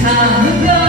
time ago.